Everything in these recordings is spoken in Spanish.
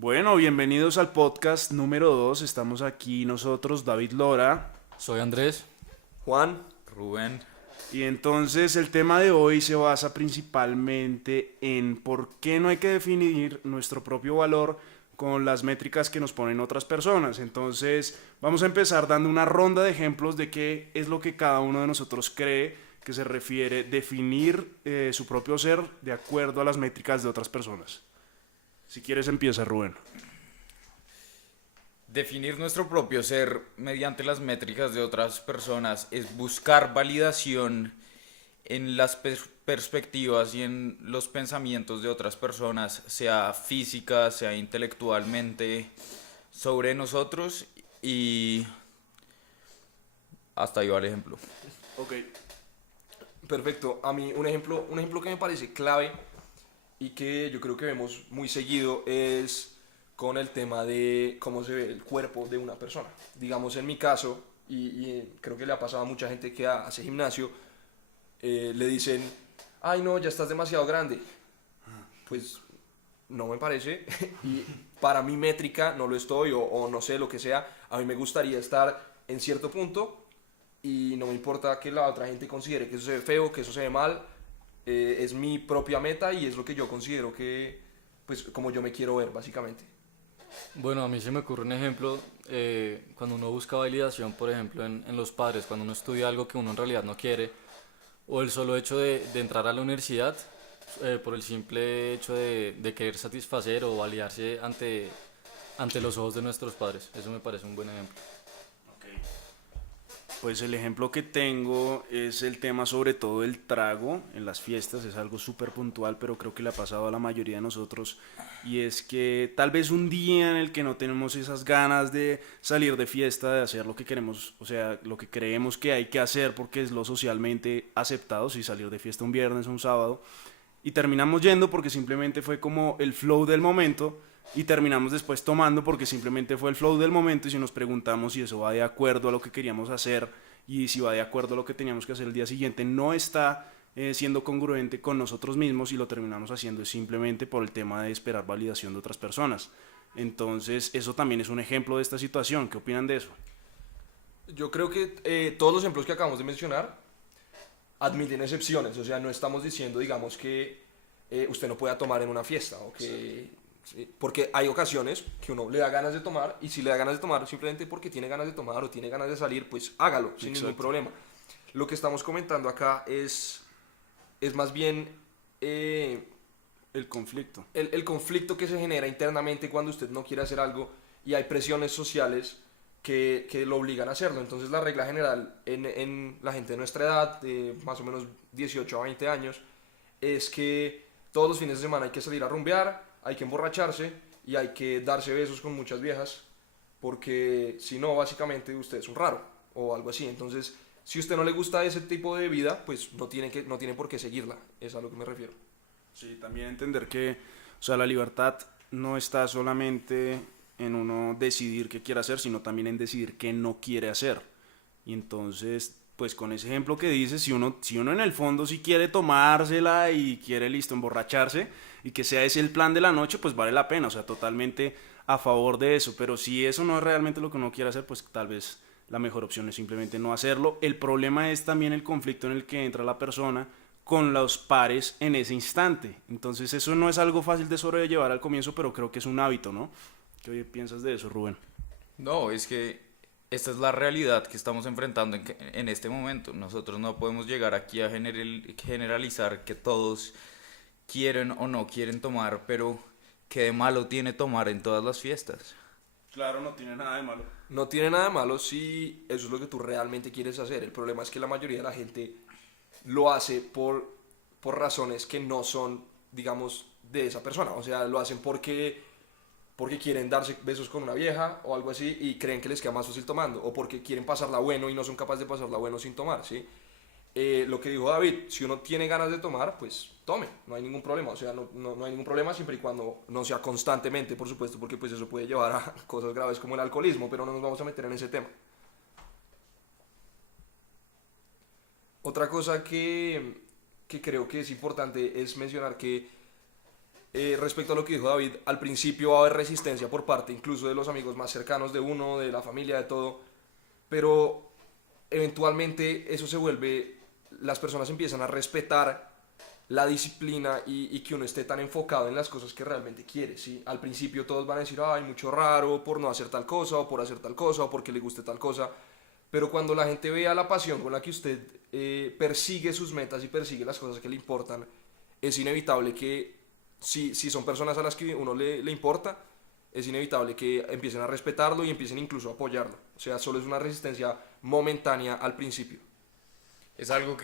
Bueno, bienvenidos al podcast número 2. Estamos aquí nosotros, David Lora. Soy Andrés. Juan, Rubén. Y entonces el tema de hoy se basa principalmente en por qué no hay que definir nuestro propio valor con las métricas que nos ponen otras personas. Entonces vamos a empezar dando una ronda de ejemplos de qué es lo que cada uno de nosotros cree que se refiere definir su propio ser de acuerdo a las métricas de otras personas. Si quieres empieza, Rubén. Definir nuestro propio ser mediante las métricas de otras personas es buscar validación en las perspectivas y en los pensamientos de otras personas, sea física, sea intelectualmente, sobre nosotros, y hasta ahí va el ejemplo. Ok. perfecto. A mí un ejemplo que me parece clave y que yo creo que vemos muy seguido es con el tema de cómo se ve el cuerpo de una persona. Digamos en mi caso, y creo que le ha pasado a mucha gente que hace gimnasio, le dicen, ay no, ya estás demasiado grande. Pues no me parece, y para mi métrica no lo estoy, o no sé, lo que sea. A mí me gustaría estar en cierto punto y no me importa que la otra gente considere que eso se ve feo, que eso se ve mal. Es mi propia meta y es lo que yo considero que, pues, como yo me quiero ver, básicamente. Bueno, a mí se me ocurre un ejemplo, cuando uno busca validación, por ejemplo, en los padres, cuando uno estudia algo que uno en realidad no quiere, o el solo hecho de entrar a la universidad, por el simple hecho de querer satisfacer o validarse ante los ojos de nuestros padres. Eso me parece un buen ejemplo. Pues el ejemplo que tengo es el tema sobre todo del trago en las fiestas, es algo súper puntual, pero creo que le ha pasado a la mayoría de nosotros, y es que tal vez un día en el que no tenemos esas ganas de salir de fiesta, de hacer lo que queremos, o sea, lo que creemos que hay que hacer porque es lo socialmente aceptado, si salir de fiesta un viernes o un sábado, y terminamos yendo porque simplemente fue como el flow del momento, y terminamos después tomando porque simplemente fue el flow del momento, y si nos preguntamos si eso va de acuerdo a lo que queríamos hacer y si va de acuerdo a lo que teníamos que hacer el día siguiente, no está siendo congruente con nosotros mismos, y lo terminamos haciendo simplemente por el tema de esperar validación de otras personas. Entonces eso también es un ejemplo de esta situación. ¿Qué opinan de eso? Yo creo que todos los ejemplos que acabamos de mencionar admiten excepciones, o sea, no estamos diciendo, digamos, que usted no pueda tomar en una fiesta, o que, sí, porque hay ocasiones que uno le da ganas de tomar, y si le da ganas de tomar simplemente porque tiene ganas de tomar o tiene ganas de salir, pues hágalo, sin ningún Exacto. problema. Lo que estamos comentando acá es más bien El conflicto. el conflicto que se genera internamente cuando usted no quiere hacer algo y hay presiones sociales que lo obligan a hacerlo. Entonces la regla general en la gente de nuestra edad, de más o menos 18 a 20 años, es que todos los fines de semana hay que salir a rumbear, hay que emborracharse y hay que darse besos con muchas viejas, porque si no, básicamente usted es un raro o algo así. Entonces, si a usted no le gusta ese tipo de vida, pues no tiene por qué seguirla. Es a lo que me refiero. Sí, también entender que, o sea, la libertad no está solamente en uno decidir qué quiere hacer, sino también en decidir qué no quiere hacer. Y entonces, pues con ese ejemplo que dices, si uno en el fondo sí quiere tomársela y quiere listo emborracharse y que sea ese el plan de la noche, pues vale la pena, o sea, totalmente a favor de eso. Pero si eso no es realmente lo que uno quiere hacer, pues tal vez la mejor opción es simplemente no hacerlo. El problema es también el conflicto en el que entra la persona con los pares en ese instante. Entonces eso no es algo fácil de sobrellevar al comienzo, pero creo que es un hábito, ¿no? ¿Qué piensas de eso, Rubén? No, es que esta es la realidad que estamos enfrentando en este momento. Nosotros no podemos llegar aquí a generalizar que todos quieren o no quieren tomar, pero ¿qué de malo tiene tomar en todas las fiestas? Claro, no tiene nada de malo. No tiene nada de malo si eso es lo que tú realmente quieres hacer. El problema es que la mayoría de la gente lo hace por razones que no son, digamos, de esa persona. O sea, lo hacen porque quieren darse besos con una vieja o algo así y creen que les queda más fácil tomando. O porque quieren pasarla bueno y no son capaces de pasarla bueno sin tomar, ¿sí? Lo que dijo David, si uno tiene ganas de tomar, pues tome, no hay ningún problema. O sea, no hay ningún problema siempre y cuando no sea constantemente, por supuesto, porque pues eso puede llevar a cosas graves como el alcoholismo, pero no nos vamos a meter en ese tema. Otra cosa que creo que es importante es mencionar que respecto a lo que dijo David, al principio va a haber resistencia por parte incluso de los amigos más cercanos de uno, de la familia, de todo, pero eventualmente eso se vuelve, las personas empiezan a respetar la disciplina y que uno esté tan enfocado en las cosas que realmente quiere, ¿sí? Al principio todos van a decir, ay, mucho raro por no hacer tal cosa, o por hacer tal cosa, o porque le guste tal cosa, pero cuando la gente vea la pasión con la que usted persigue sus metas y persigue las cosas que le importan, es inevitable que si son personas a las que uno le importa, es inevitable que empiecen a respetarlo y empiecen incluso a apoyarlo. O sea, solo es una resistencia momentánea al principio. Es algo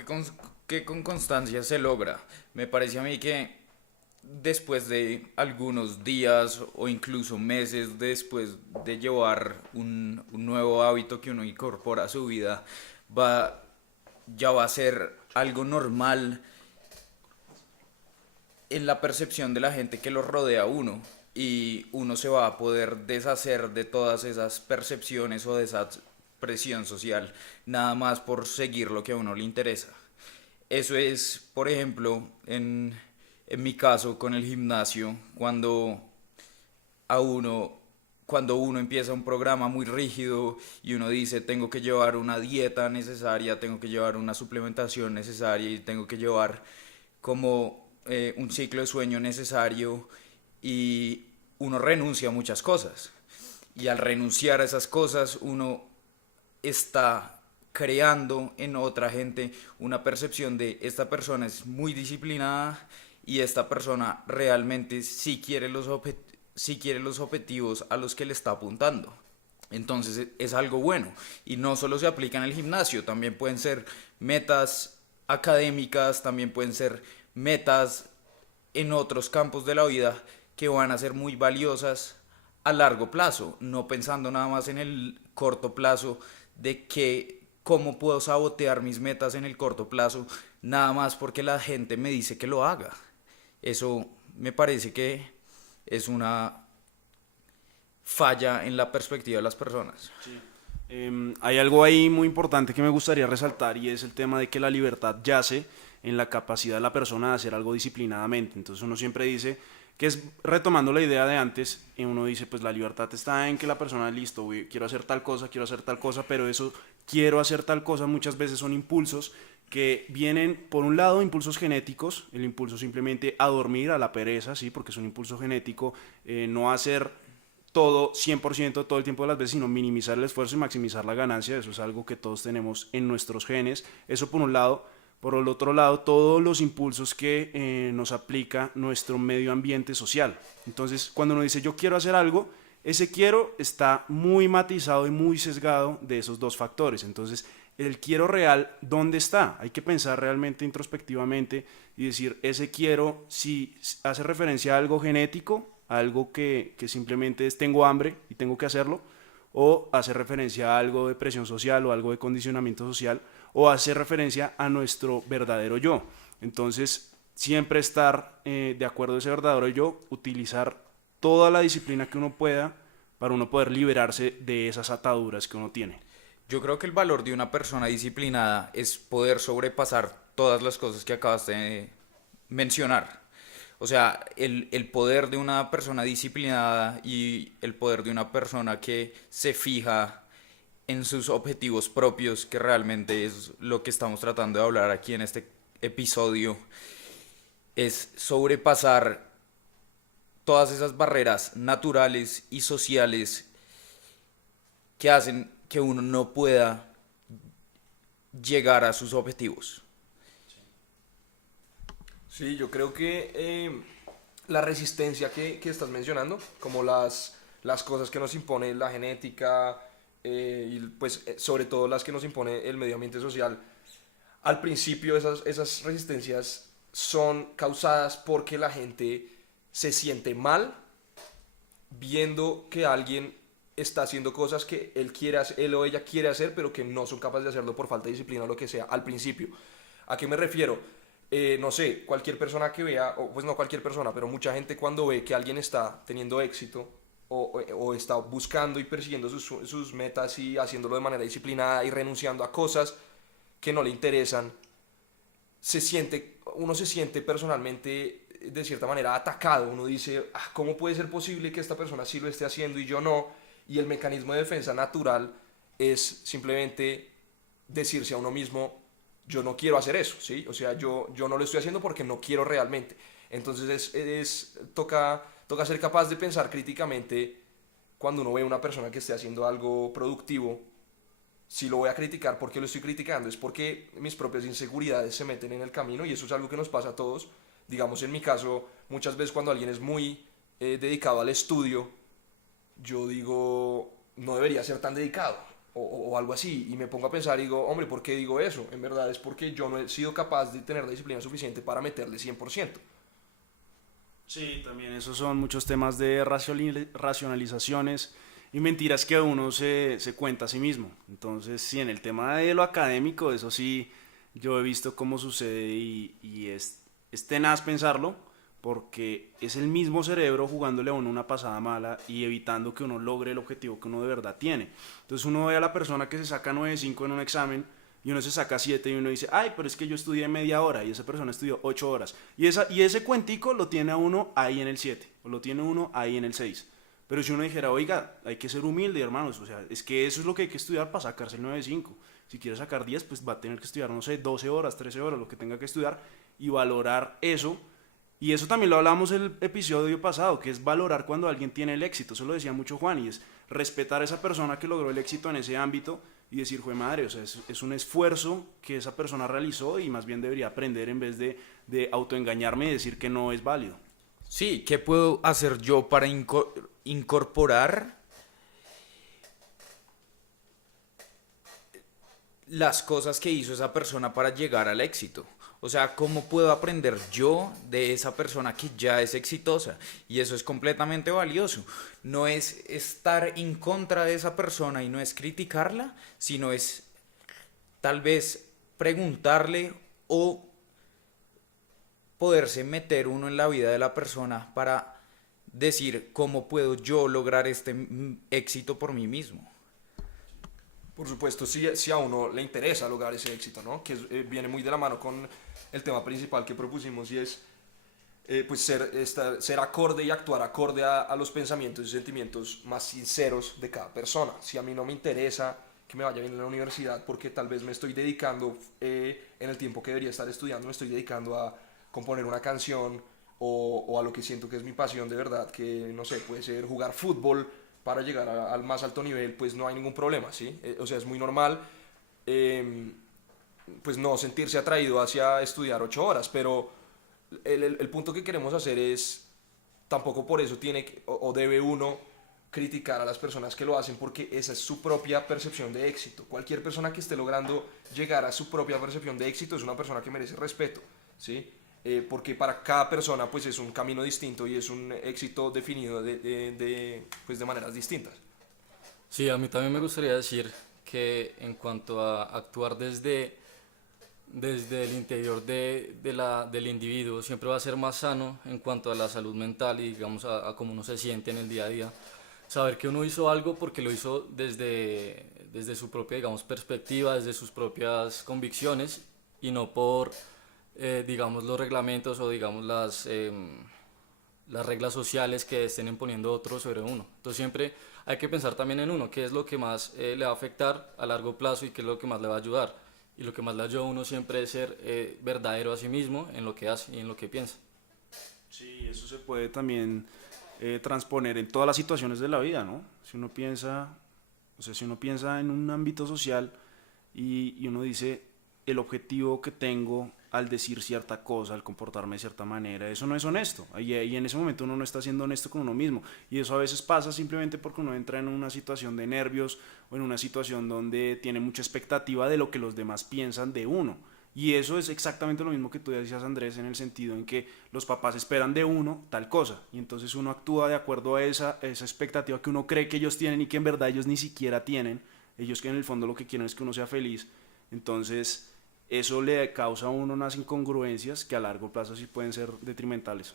que con constancia se logra. Me parece a mí que después de algunos días o incluso meses después de llevar un nuevo hábito que uno incorpora a su vida, va, ya va a ser algo normal en la percepción de la gente que lo rodea a uno, y uno se va a poder deshacer de todas esas percepciones o de esa presión social nada más por seguir lo que a uno le interesa. Eso es, por ejemplo, en mi caso con el gimnasio, a uno, cuando uno empieza un programa muy rígido y uno dice tengo que llevar una dieta necesaria, tengo que llevar una suplementación necesaria y tengo que llevar como un ciclo de sueño necesario, y uno renuncia a muchas cosas. Y al renunciar a esas cosas uno está creando en otra gente una percepción de esta persona es muy disciplinada y esta persona realmente sí quiere sí quiere los objetivos a los que le está apuntando. Entonces es algo bueno, y no solo se aplica en el gimnasio, también pueden ser metas académicas, también pueden ser metas en otros campos de la vida que van a ser muy valiosas a largo plazo, no pensando nada más en el corto plazo de que cómo puedo sabotear mis metas en el corto plazo nada más porque la gente me dice que lo haga. Eso me parece que es una falla en la perspectiva de las personas. Sí. Hay algo ahí muy importante que me gustaría resaltar, y es el tema de que la libertad yace en la capacidad de la persona de hacer algo disciplinadamente. Entonces uno siempre dice que es, retomando la idea de antes, uno dice pues la libertad está en que la persona, listo, quiero hacer tal cosa, pero eso quiero hacer tal cosa muchas veces son impulsos que vienen, por un lado, impulsos genéticos, el impulso simplemente a dormir, a la pereza, sí, porque es un impulso genético, no hacer todo 100% todo el tiempo de las veces, sino minimizar el esfuerzo y maximizar la ganancia. Eso es algo que todos tenemos en nuestros genes, eso por un lado. Por el otro lado, todos los impulsos que nos aplica nuestro medio ambiente social. Entonces, cuando uno dice yo quiero hacer algo, ese quiero está muy matizado y muy sesgado de esos dos factores. Entonces, el quiero real, ¿dónde está? Hay que pensar realmente introspectivamente y decir, ese quiero, si hace referencia a algo genético, a algo que simplemente es tengo hambre y tengo que hacerlo, o hace referencia a algo de presión social o algo de condicionamiento social, o hace referencia a nuestro verdadero yo. Entonces, siempre estar de acuerdo a ese verdadero yo, utilizar toda la disciplina que uno pueda para uno poder liberarse de esas ataduras que uno tiene. Yo creo que el valor de una persona disciplinada es poder sobrepasar todas las cosas que acabaste de mencionar. O sea, el poder de una persona disciplinada y el poder de una persona que se fija en sus objetivos propios, que realmente es lo que estamos tratando de hablar aquí en este episodio, es sobrepasar todas esas barreras naturales y sociales que hacen que uno no pueda llegar a sus objetivos. Sí, yo creo que la resistencia que estás mencionando, como las cosas que nos impone la genética, y pues sobre todo las que nos impone el medio ambiente social, al principio esas resistencias son causadas porque la gente se siente mal viendo que alguien está haciendo cosas que él o ella quiere hacer, pero que no son capaces de hacerlo por falta de disciplina o lo que sea, al principio. ¿A qué me refiero? No sé, cualquier persona que vea, o pues no cualquier persona, pero mucha gente cuando ve que alguien está teniendo éxito o está buscando y persiguiendo sus metas y haciéndolo de manera disciplinada y renunciando a cosas que no le interesan, uno se siente personalmente de cierta manera atacado. Uno dice, ¿cómo puede ser posible que esta persona sí lo esté haciendo y yo no? Y el mecanismo de defensa natural es simplemente decirse a uno mismo, yo no quiero hacer eso, ¿sí? O sea, yo no lo estoy haciendo porque no quiero realmente. Entonces toca ser capaz de pensar críticamente cuando uno ve a una persona que esté haciendo algo productivo. Si lo voy a criticar, ¿por qué lo estoy criticando? Es porque mis propias inseguridades se meten en el camino, y eso es algo que nos pasa a todos. Digamos, en mi caso, muchas veces cuando alguien es muy dedicado al estudio, yo digo, no debería ser tan dedicado, o algo así, y me pongo a pensar y digo, hombre, ¿por qué digo eso? En verdad es porque yo no he sido capaz de tener la disciplina suficiente para meterle 100%. Sí, también esos son muchos temas de racionalizaciones y mentiras que uno se cuenta a sí mismo. Entonces, sí, en el tema de lo académico, eso sí, yo he visto cómo sucede y es tenaz pensarlo, porque es el mismo cerebro jugándole a uno una pasada mala y evitando que uno logre el objetivo que uno de verdad tiene. Entonces uno ve a la persona que se saca 9,5 en un examen y uno se saca 7 y uno dice, ay, pero es que yo estudié media hora y esa persona estudió 8 horas. Y ese cuentico lo tiene a uno ahí en el 7 o lo tiene uno ahí en el 6. Pero si uno dijera, oiga, hay que ser humilde, hermanos, o sea, es que eso es lo que hay que estudiar para sacarse el 9,5. Si quiere sacar 10, pues va a tener que estudiar, no sé, 12 horas, 13 horas, lo que tenga que estudiar y valorar eso. Y eso también lo hablamos en el episodio pasado, que es valorar cuando alguien tiene el éxito. Eso lo decía mucho Juan, y es respetar a esa persona que logró el éxito en ese ámbito y decir, jue madre, o sea, es un esfuerzo que esa persona realizó y más bien debería aprender en vez de autoengañarme y decir que no es válido. Sí, ¿qué puedo hacer yo para incorporar las cosas que hizo esa persona para llegar al éxito? O sea, ¿cómo puedo aprender yo de esa persona que ya es exitosa? Y eso es completamente valioso. No es estar en contra de esa persona y no es criticarla, sino es tal vez preguntarle o poderse meter uno en la vida de la persona para decir cómo puedo yo lograr este éxito por mí mismo. Por supuesto, si a uno le interesa lograr ese éxito, ¿no? Que viene muy de la mano con el tema principal que propusimos, y es pues ser acorde y actuar acorde a los pensamientos y sentimientos más sinceros de cada persona. Si a mí no me interesa que me vaya bien en la universidad porque tal vez me estoy dedicando en el tiempo que debería estar estudiando, me estoy dedicando a componer una canción o a lo que siento que es mi pasión de verdad, que no sé, puede ser jugar fútbol para llegar al más alto nivel, pues no hay ningún problema, ¿sí? O sea, es muy normal pues no sentirse atraído hacia estudiar 8 horas, pero el punto que queremos hacer es, tampoco por eso tiene o debe uno criticar a las personas que lo hacen, porque esa es su propia percepción de éxito. Cualquier persona que esté logrando llegar a su propia percepción de éxito es una persona que merece respeto, ¿sí? Porque para cada persona pues es un camino distinto y es un éxito definido pues de maneras distintas. Sí, a mí también me gustaría decir que en cuanto a actuar desde el interior del individuo, siempre va a ser más sano en cuanto a la salud mental y digamos a cómo uno se siente en el día a día. Saber que uno hizo algo porque lo hizo desde su propia, digamos, perspectiva, desde sus propias convicciones y no por, digamos, los reglamentos o, digamos, las reglas sociales que estén imponiendo otros sobre uno. Entonces siempre hay que pensar también en uno, qué es lo que más le va a afectar a largo plazo y qué es lo que más le va a ayudar. Y lo que más le ayuda a uno siempre es ser verdadero a sí mismo en lo que hace y en lo que piensa. Sí, eso se puede también transponer en todas las situaciones de la vida, ¿no? Si uno piensa, o sea, si uno piensa en un ámbito social y uno dice, el objetivo que tengo al decir cierta cosa, al comportarme de cierta manera, eso no es honesto. Y en ese momento uno no está siendo honesto con uno mismo. Y eso a veces pasa simplemente porque uno entra en una situación de nervios o en una situación donde tiene mucha expectativa de lo que los demás piensan de uno. Y eso es exactamente lo mismo que tú decías, Andrés, en el sentido en que los papás esperan de uno tal cosa. Y entonces uno actúa de acuerdo a esa expectativa que uno cree que ellos tienen y que en verdad ellos ni siquiera tienen. Ellos que en el fondo lo que quieren es que uno sea feliz. Entonces eso le causa a uno unas incongruencias que a largo plazo sí pueden ser detrimentales.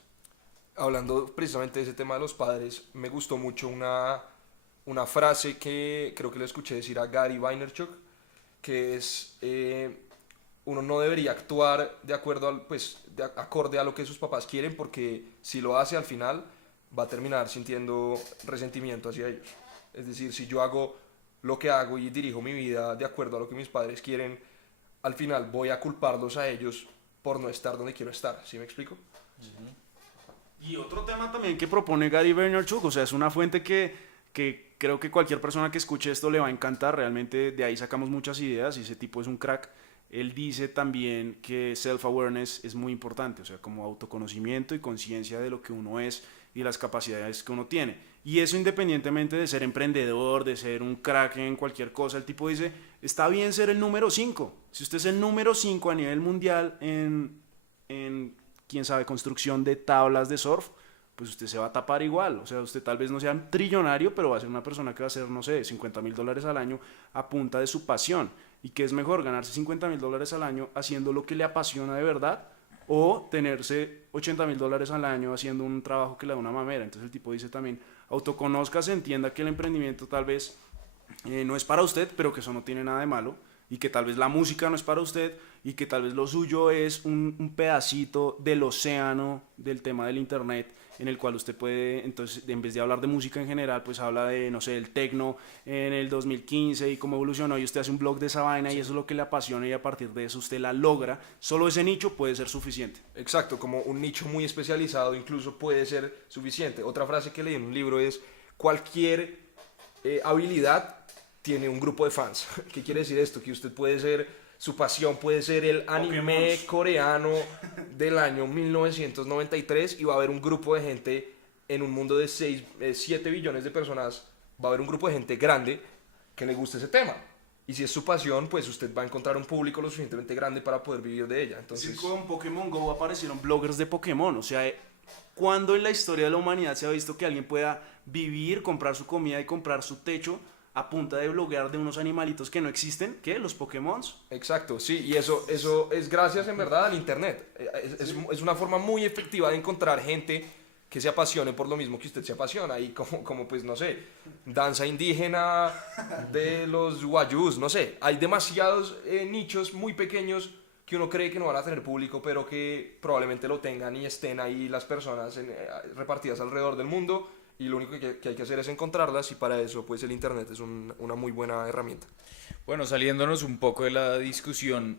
Hablando precisamente de ese tema de los padres, me gustó mucho una frase que creo que le escuché decir a Gary Vaynerchuk, que es uno no debería actuar de acuerdo al, pues, acorde a lo que sus papás quieren, porque si lo hace al final va a terminar sintiendo resentimiento hacia ellos. Es decir, si yo hago lo que hago y dirijo mi vida de acuerdo a lo que mis padres quieren, al final voy a culparlos a ellos por no estar donde quiero estar. ¿Sí me explico? Y otro tema también que propone Gary Vaynerchuk, o sea, es una fuente que creo que cualquier persona que escuche esto le va a encantar, realmente de ahí sacamos muchas ideas y ese tipo es un crack. Él dice también que self-awareness es muy importante, o sea, como autoconocimiento y conciencia de lo que uno es y las capacidades que uno tiene. Y eso independientemente de ser emprendedor, de ser un crack en cualquier cosa, el tipo dice, está bien ser el número 5. Si usted es el número 5 a nivel mundial en quién sabe, construcción de tablas de surf, pues usted se va a tapar igual. O sea, usted tal vez no sea un trillonario, pero va a ser una persona que va a hacer, no sé, $50,000 al año a punta de su pasión. ¿Y qué es mejor, ganarse $50,000 al año haciendo lo que le apasiona de verdad o tenerse $80,000 al año haciendo un trabajo que le da una mamera? Entonces el tipo dice también, autoconózcase, entienda que el emprendimiento tal vez no es para usted, pero que eso no tiene nada de malo, y que tal vez la música no es para usted, y que tal vez lo suyo es un pedacito del océano del tema del internet, en el cual usted puede, entonces, en vez de hablar de música en general, pues habla de, no sé, el techno en el 2015 y cómo evolucionó, y usted hace un blog de esa vaina, y eso es lo que le apasiona, y a partir de eso usted la logra. Solo ese nicho puede ser suficiente. Exacto, como un nicho muy especializado incluso puede ser suficiente. Otra frase que leí en un libro es, cualquier habilidad tiene un grupo de fans. ¿Qué quiere decir esto? Que usted puede ser, su pasión puede ser el anime coreano del año 1993 y va a haber un grupo de gente en un mundo de 7 billones de personas, va a haber un grupo de gente grande que le guste ese tema. Y si es su pasión, pues usted va a encontrar un público lo suficientemente grande para poder vivir de ella. Entonces, Sí, con Pokémon Go aparecieron bloggers de Pokémon, o sea, ¿cuándo en la historia de la humanidad se ha visto que alguien pueda vivir, comprar su comida y comprar su techo a punta de bloguear de unos animalitos que no existen? ¿Qué? ¿Los Pokémon? exacto, sí, y eso es gracias en verdad al internet. Es una forma muy efectiva de encontrar gente que se apasione por lo mismo que usted se apasiona, y como pues no sé, danza indígena de los guayús, no sé, hay demasiados nichos muy pequeños que uno cree que no van a tener público, pero que probablemente lo tengan y estén ahí las personas repartidas alrededor del mundo, y lo único que hay que hacer es encontrarlas, y para eso pues el internet es una muy buena herramienta. Bueno, saliéndonos un poco de la discusión,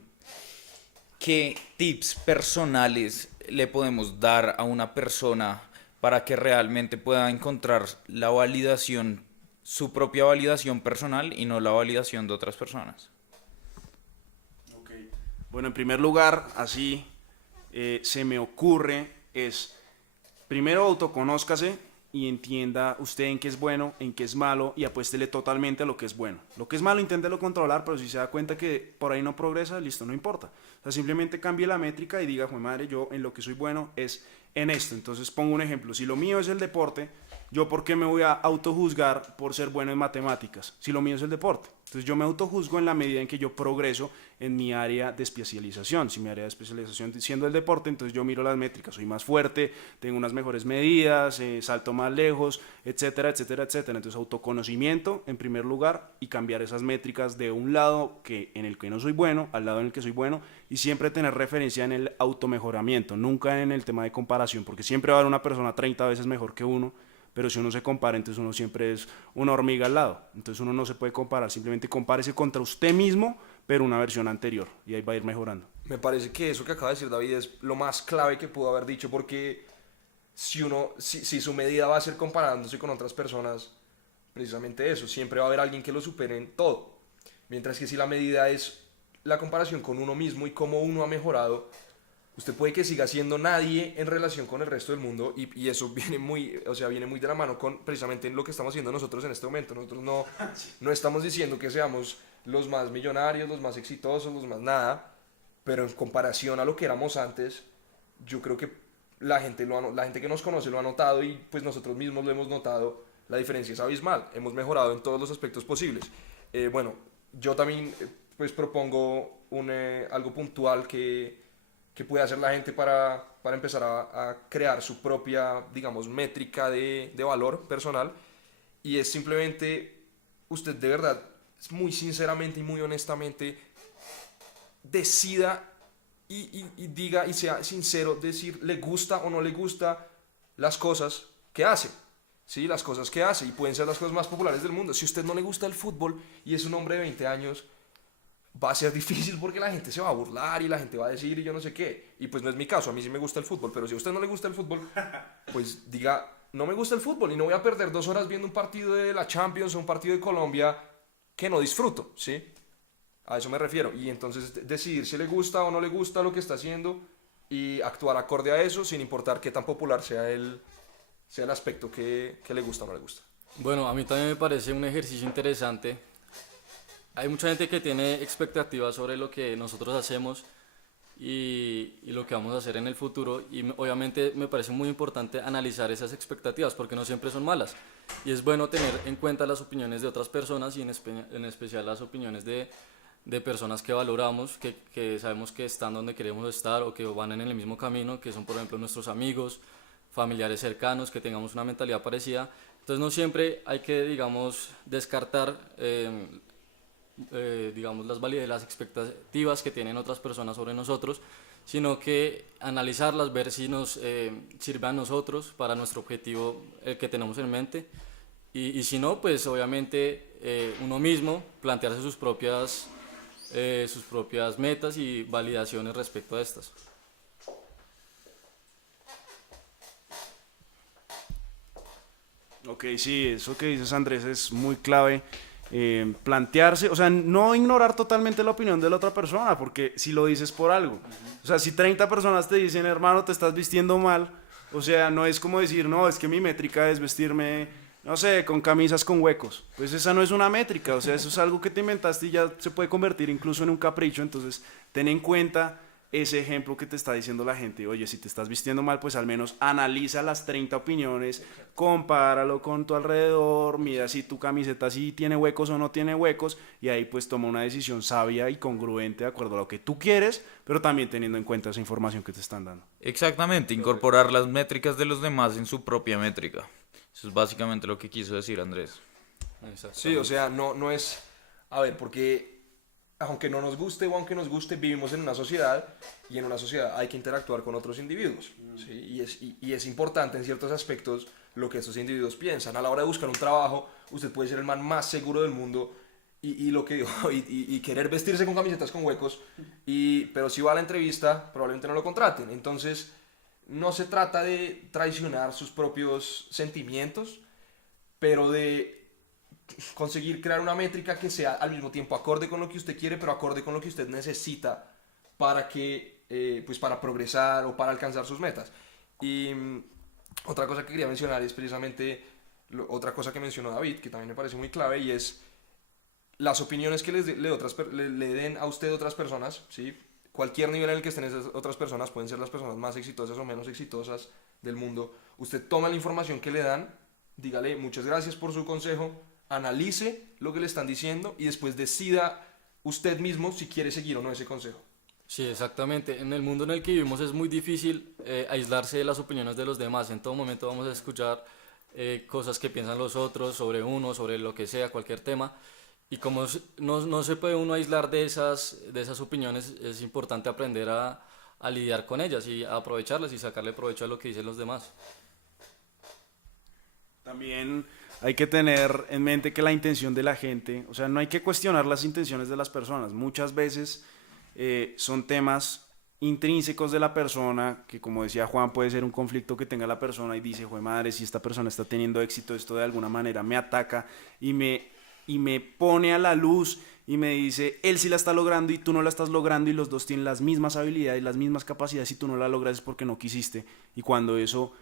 ¿qué tips personales le podemos dar a una persona para que realmente pueda encontrar la validación, su propia validación personal y no la validación de otras personas? Okay. Bueno, en primer lugar, así se me ocurre es, primero autoconózcase y entienda usted en qué es bueno, en qué es malo, y apuéstele totalmente a lo que es bueno. Lo que es malo, inténtelo controlar, pero si se da cuenta que por ahí no progresa, listo, no importa. O sea, simplemente cambie la métrica y diga, joder madre, yo en lo que soy bueno es en esto. Entonces pongo un ejemplo, si lo mío es el deporte, yo por qué me voy a autojuzgar por ser bueno en matemáticas, si lo mío es el deporte. Entonces yo me autojuzgo en la medida en que yo progreso en mi área de especialización. Si mi área de especialización siendo el deporte, entonces yo miro las métricas, soy más fuerte, tengo unas mejores medidas, salto más lejos, etcétera, etcétera, etcétera. Entonces autoconocimiento en primer lugar, y cambiar esas métricas de un lado en el que no soy bueno al lado en el que soy bueno, y siempre tener referencia en el automejoramiento, nunca en el tema de comparación, porque siempre va a haber una persona 30 veces mejor que uno, pero si uno se compara, entonces uno siempre es una hormiga al lado. Entonces uno no se puede comparar, simplemente compárese contra usted mismo, pero una versión anterior, y ahí va a ir mejorando. Me parece que eso que acaba de decir David es lo más clave que pudo haber dicho, porque si su medida va a ser comparándose con otras personas, precisamente eso, siempre va a haber alguien que lo supere en todo. Mientras que si la medida es la comparación con uno mismo y cómo uno ha mejorado, usted puede que siga siendo nadie en relación con el resto del mundo, y eso viene muy de la mano con precisamente lo que estamos haciendo nosotros en este momento. Nosotros no estamos diciendo que seamos los más millonarios, los más exitosos, los más nada, pero en comparación a lo que éramos antes, yo creo que la gente que nos conoce lo ha notado, y pues nosotros mismos lo hemos notado. La diferencia es abismal, hemos mejorado en todos los aspectos posibles. Bueno, yo también pues propongo algo puntual que puede hacer la gente para empezar a crear su propia, digamos, métrica de valor personal, y es simplemente usted de verdad, muy sinceramente y muy honestamente, decida y diga y sea sincero, decir le gusta o no le gusta las cosas que hace. Sí, las cosas que hace, y pueden ser las cosas más populares del mundo. Si a usted no le gusta el fútbol y es un hombre de 20 años, va a ser difícil porque la gente se va a burlar y la gente va a decir y yo no sé qué. Y pues no es mi caso, a mí sí me gusta el fútbol, pero si a usted no le gusta el fútbol, pues diga, no me gusta el fútbol y no voy a perder 2 horas viendo un partido de la Champions o un partido de Colombia que no disfruto, ¿sí? A eso me refiero. Y entonces decidir si le gusta o no le gusta lo que está haciendo y actuar acorde a eso sin importar qué tan popular sea el aspecto que le gusta o no le gusta. Bueno, a mí también me parece un ejercicio interesante. Hay mucha gente que tiene expectativas sobre lo que nosotros hacemos y lo que vamos a hacer en el futuro, y obviamente me parece muy importante analizar esas expectativas porque no siempre son malas, y es bueno tener en cuenta las opiniones de otras personas y en especial las opiniones de personas que valoramos, que sabemos que están donde queremos estar o que van en el mismo camino, que son por ejemplo nuestros amigos, familiares cercanos, que tengamos una mentalidad parecida. Entonces no siempre hay que, digamos, descartar digamos, las expectativas que tienen otras personas sobre nosotros, sino que analizarlas, ver si nos sirve a nosotros para nuestro objetivo que tenemos en mente, y si no, pues obviamente uno mismo plantearse sus propias metas y validaciones respecto a estas. Ok, sí, eso que dices, Andrés, es muy clave. Plantearse, o sea, no ignorar totalmente la opinión de la otra persona, porque si lo dices por algo, o sea, si 30 personas te dicen, hermano, te estás vistiendo mal, o sea, no es como decir, no, es que mi métrica es vestirme, no sé, con camisas con huecos, pues esa no es una métrica, o sea, eso es algo que te inventaste y ya se puede convertir incluso en un capricho. Entonces ten en cuenta ese ejemplo que te está diciendo la gente. Oye, si te estás vistiendo mal, pues al menos analiza las 30 opiniones, compáralo con tu alrededor, mira si tu camiseta sí tiene huecos o no tiene huecos, y ahí pues toma una decisión sabia y congruente de acuerdo a lo que tú quieres, pero también teniendo en cuenta esa información que te están dando. Exactamente, incorporar las métricas de los demás en su propia métrica. Eso es básicamente lo que quiso decir Andrés. Sí, o sea, no es... A ver, porque aunque no nos guste o aunque nos guste, vivimos en una sociedad y en una sociedad hay que interactuar con otros individuos. ¿Sí? Y es importante en ciertos aspectos lo que estos individuos piensan. A la hora de buscar un trabajo, usted puede ser el man más seguro del mundo y lo que digo, y querer vestirse con camisetas con huecos, pero si va a la entrevista, probablemente no lo contraten. Entonces, no se trata de traicionar sus propios sentimientos, pero de conseguir crear una métrica que sea al mismo tiempo acorde con lo que usted quiere, pero acorde con lo que usted necesita para pues para progresar o para alcanzar sus metas. Y otra cosa que quería mencionar es precisamente otra cosa que mencionó David, que también me parece muy clave, y es las opiniones que le den a usted otras personas, ¿sí? Cualquier nivel en el que estén esas otras personas, pueden ser las personas más exitosas o menos exitosas del mundo. Usted toma la información que le dan, dígale muchas gracias por su consejo, analice lo que le están diciendo y después decida usted mismo si quiere seguir o no ese consejo. Sí, exactamente. En el mundo en el que vivimos es muy difícil aislarse de las opiniones de los demás. En todo momento vamos a escuchar cosas que piensan los otros sobre uno, sobre lo que sea, cualquier tema. Y como no se puede uno aislar de esas opiniones, es importante aprender a lidiar con ellas y a aprovecharlas y sacarle provecho a lo que dicen los demás. También hay que tener en mente que la intención de la gente, o sea, no hay que cuestionar las intenciones de las personas. Muchas veces son temas intrínsecos de la persona, que como decía Juan, puede ser un conflicto que tenga la persona y dice, jue madre, si esta persona está teniendo éxito, esto de alguna manera me ataca y me pone a la luz y me dice, él sí la está logrando y tú no la estás logrando, y los dos tienen las mismas habilidades, las mismas capacidades, y tú no la logras es porque no quisiste. Y cuando eso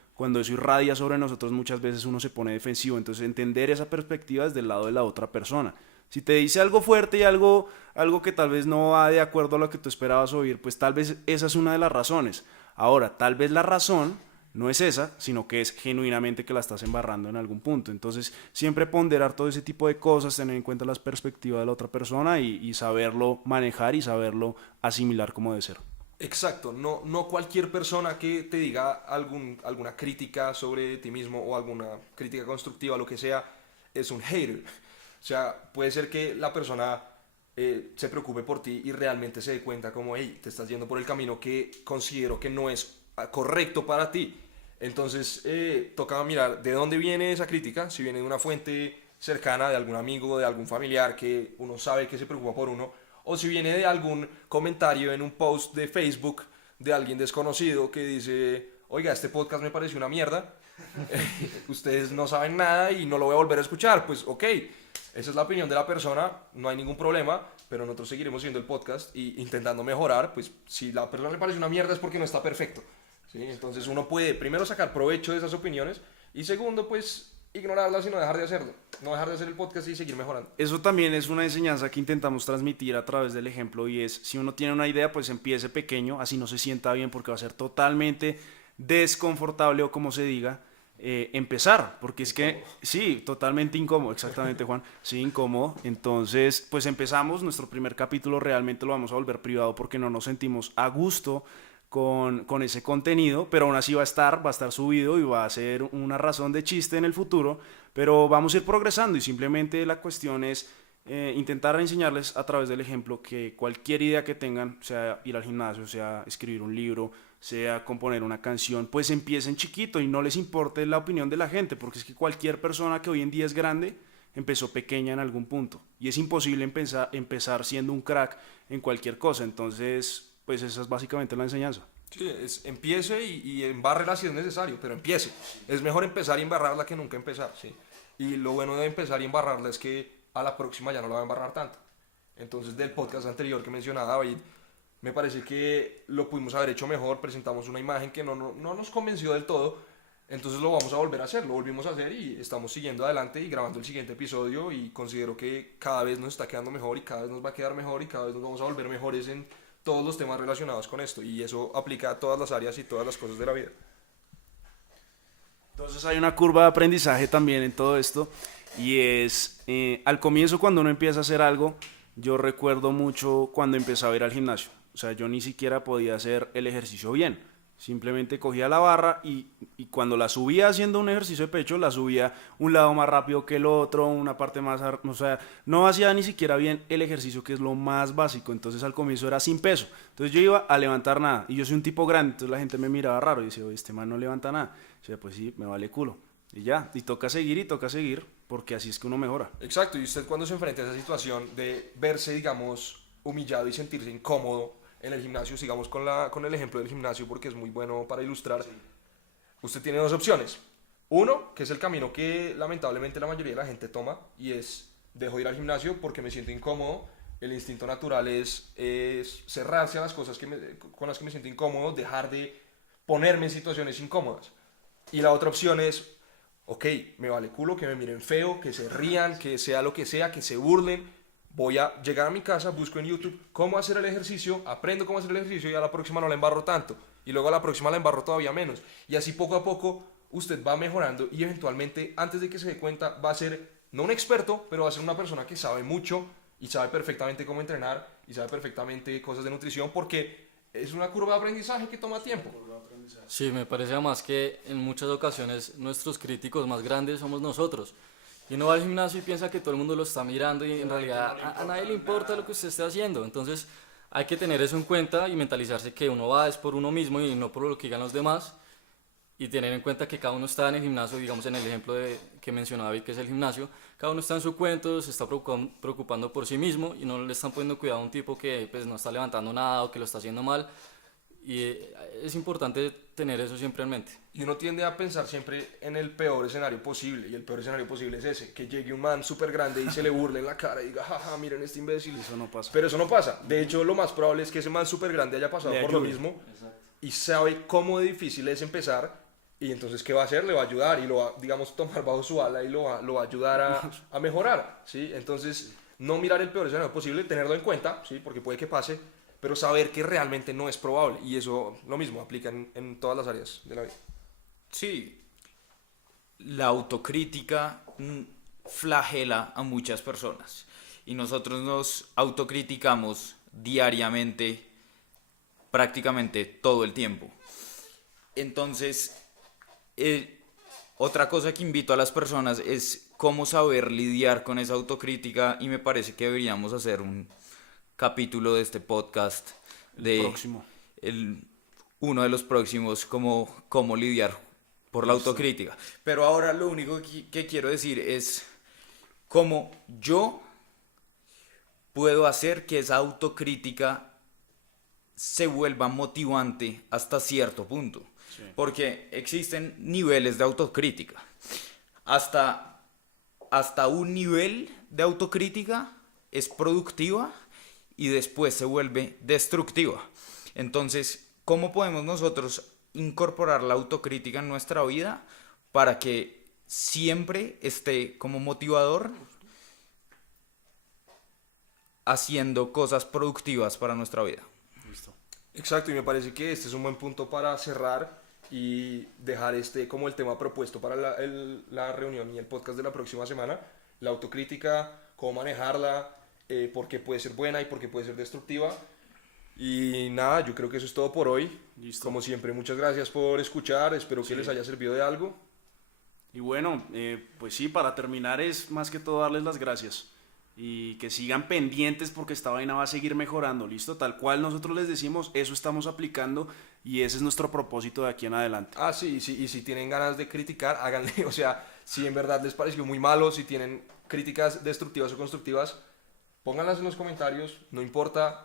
irradia sobre nosotros, muchas veces uno se pone defensivo. Entonces entender esa perspectiva desde el lado de la otra persona. Si te dice algo fuerte y algo que tal vez no va de acuerdo a lo que tú esperabas oír, pues tal vez esa es una de las razones. Ahora, tal vez la razón no es esa, sino que es genuinamente que la estás embarrando en algún punto. Entonces, siempre ponderar todo ese tipo de cosas, tener en cuenta las perspectivas de la otra persona y saberlo manejar y saberlo asimilar como debe ser. Exacto, no cualquier persona que te diga alguna crítica sobre ti mismo o alguna crítica constructiva, lo que sea, es un hater. O sea, puede ser que la persona se preocupe por ti y realmente se dé cuenta como, hey, te estás yendo por el camino que considero que no es correcto para ti. Entonces, toca mirar de dónde viene esa crítica, si viene de una fuente cercana, de algún amigo, de algún familiar que uno sabe que se preocupa por uno, o si viene de algún comentario en un post de Facebook de alguien desconocido que dice, oiga, este podcast me pareció una mierda, ustedes no saben nada y no lo voy a volver a escuchar. Pues ok, esa es la opinión de la persona, no hay ningún problema, pero nosotros seguiremos haciendo el podcast y intentando mejorar. Pues si la persona le parece una mierda es porque no está perfecto, ¿sí? Entonces uno puede primero sacar provecho de esas opiniones y segundo pues ignorarlas y no dejar de hacerlo, no dejar de hacer el podcast y seguir mejorando. Eso también es una enseñanza que intentamos transmitir a través del ejemplo, y es, si uno tiene una idea, pues empiece pequeño, así no se sienta bien, porque va a ser totalmente desconfortable, o como se diga, empezar, porque es que, sí, totalmente incómodo, exactamente, Juan, sí, incómodo. Entonces, pues empezamos, nuestro primer capítulo realmente lo vamos a volver privado porque no nos sentimos a gusto con ese contenido, pero aún así va a estar subido y va a ser una razón de chiste en el futuro, pero vamos a ir progresando, y simplemente la cuestión es intentar enseñarles a través del ejemplo que cualquier idea que tengan, sea ir al gimnasio, sea escribir un libro, sea componer una canción, pues empiecen chiquito y no les importe la opinión de la gente, porque es que cualquier persona que hoy en día es grande empezó pequeña en algún punto, y es imposible empezar siendo un crack en cualquier cosa. Entonces, pues esa es básicamente la enseñanza. Sí, empiece y embárrela si es necesario, pero empiece. Es mejor empezar y embarrarla que nunca empezar, ¿sí? Y lo bueno de empezar y embarrarla es que a la próxima ya no la va a embarrar tanto. Entonces, del podcast anterior que mencionaba David, me parece que lo pudimos haber hecho mejor, presentamos una imagen que no nos convenció del todo, entonces lo vamos a volver a hacer, lo volvimos a hacer y estamos siguiendo adelante y grabando el siguiente episodio, y considero que cada vez nos está quedando mejor y cada vez nos va a quedar mejor y cada vez nos vamos a volver mejores en todos los temas relacionados con esto, y eso aplica a todas las áreas y todas las cosas de la vida. Entonces hay una curva de aprendizaje también en todo esto, y es, al comienzo, cuando uno empieza a hacer algo, yo recuerdo mucho cuando empezaba a ir al gimnasio. O sea, yo ni siquiera podía hacer el ejercicio bien. Simplemente cogía la barra y cuando la subía haciendo un ejercicio de pecho, la subía un lado más rápido que el otro, una parte más... O sea, no hacía ni siquiera bien el ejercicio, que es lo más básico. Entonces al comienzo era sin peso. Entonces yo iba a levantar nada. Y yo soy un tipo grande, entonces la gente me miraba raro y decía, oye, este man no levanta nada. O sea, pues sí, me vale culo. Y ya, y toca seguir, porque así es que uno mejora. Exacto, y usted cuando se enfrenta a esa situación de verse, digamos, humillado y sentirse incómodo en el gimnasio, sigamos con el ejemplo del gimnasio porque es muy bueno para ilustrar. Sí. Usted tiene dos opciones. Uno, que es el camino que lamentablemente la mayoría de la gente toma, y es, dejo de ir al gimnasio porque me siento incómodo. El instinto natural es cerrarse a las cosas con las que me siento incómodo, dejar de ponerme en situaciones incómodas. Y la otra opción es, ok, me vale culo que me miren feo, que se rían, que sea lo que sea, que se burlen. Voy a llegar a mi casa, busco en YouTube cómo hacer el ejercicio, aprendo cómo hacer el ejercicio y a la próxima no la embarro tanto. Y luego a la próxima la embarro todavía menos. Y así poco a poco usted va mejorando y eventualmente, antes de que se dé cuenta, va a ser, no un experto, pero va a ser una persona que sabe mucho y sabe perfectamente cómo entrenar y sabe perfectamente cosas de nutrición, porque es una curva de aprendizaje que toma tiempo. Sí, me parece además que en muchas ocasiones nuestros críticos más grandes somos nosotros. Y uno va al gimnasio y piensa que todo el mundo lo está mirando y en realidad a nadie le importa lo que usted esté haciendo. Entonces hay que tener eso en cuenta y mentalizarse que uno va es por uno mismo y no por lo que digan los demás. Y tener en cuenta que cada uno está en el gimnasio, digamos en el ejemplo que mencionaba David, que es el gimnasio, cada uno está en su cuento, se está preocupando por sí mismo y no le están poniendo cuidado a un tipo que pues, no está levantando nada o que lo está haciendo mal. Y es importante tener eso siempre en mente. Y uno tiende a pensar siempre en el peor escenario posible, y el peor escenario posible es ese, que llegue un man súper grande y se le burle en la cara y diga, jaja, miren este imbécil. Eso no pasa. Pero eso no pasa. De hecho, lo más probable es que ese man súper grande haya pasado por lo mismo. Exacto. Y sabe cómo de difícil es empezar, y entonces ¿qué va a hacer? Le va a ayudar y lo va, digamos, tomar bajo su ala y lo va a ayudar a mejorar, ¿sí? Entonces, no mirar el peor escenario posible, tenerlo en cuenta, ¿sí? Porque puede que pase, pero saber que realmente no es probable, y eso lo mismo aplica en todas las áreas de la vida. Sí, la autocrítica flagela a muchas personas y nosotros nos autocriticamos diariamente, prácticamente todo el tiempo. Entonces, otra cosa que invito a las personas es cómo saber lidiar con esa autocrítica, y me parece que deberíamos hacer capítulo de este podcast, de Próximo. uno de los próximos, cómo lidiar por la autocrítica. Pero ahora lo único que quiero decir es cómo yo puedo hacer que esa autocrítica se vuelva motivante hasta cierto punto. Sí. Porque existen niveles de autocrítica. Hasta un nivel de autocrítica es productiva y después se vuelve destructiva. Entonces, ¿cómo podemos nosotros incorporar la autocrítica en nuestra vida para que siempre esté como motivador haciendo cosas productivas para nuestra vida? Listo. Exacto, y me parece que este es un buen punto para cerrar y dejar como el tema propuesto para la reunión y el podcast de la próxima semana, la autocrítica, cómo manejarla, por qué puede ser buena y por qué puede ser destructiva. Y nada, yo creo que eso es todo por hoy. Listo. Como siempre, muchas gracias por escuchar, espero que les haya servido de algo. Y bueno, pues sí, para terminar es más que todo darles las gracias y que sigan pendientes porque esta vaina va a seguir mejorando, ¿listo? Tal cual nosotros les decimos, eso estamos aplicando y ese es nuestro propósito de aquí en adelante. Ah, sí, sí, y si tienen ganas de criticar, háganle, o sea, si en verdad les pareció muy malo, si tienen críticas destructivas o constructivas, pónganlas en los comentarios, no importa,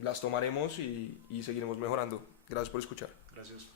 las tomaremos y seguiremos mejorando. Gracias por escuchar. Gracias.